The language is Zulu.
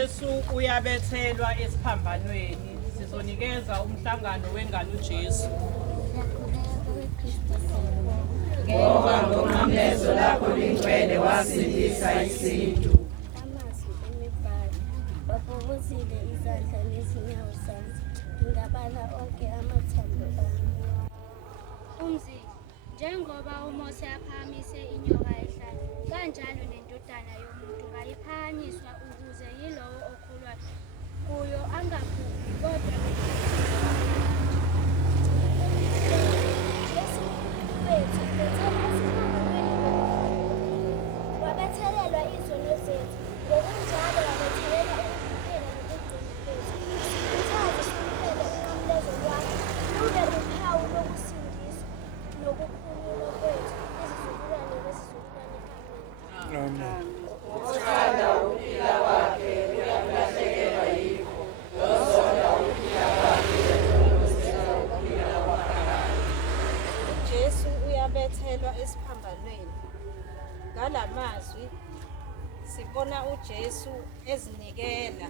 uJesu uyabethelwa esiphambanweni. Sizonikeza umhlangano wengane uJesu. Ngoba ngomamlezo lakho lingcwele wasindisa isintu. Amazwi emibhalo babhobozile izandla nezinyawo zami, ngingabala onke amathambo ami. Umziki, njengoba uMose aphakamise inyoka ehlayo, kanjalo neNdodana yoMuntu ngayiphakanyiswa ukuze yilowo okholwa kuyo angabhubhi kodwa Jesu wethu, bethela esiphambanweni wabethelelwa izono zethu, ngokunjalo wabethelela ukuphila nokugcina kwethu. Sikhuthaze siphele unqamlezo lwakho, lube luphawu lokusindiswa nokukhululwa kwethu izizukulwane ngezizukulwane. Amen. Uthanda ukuphila kwakhe uyakulahlekelwa yikho. Lozonda ukuphila kwakhe uyathokozela ukuphila kwaphakade. uJesu uyabethelwa esiphambanweni. Ngala mazwi sibona uJesu ezinikela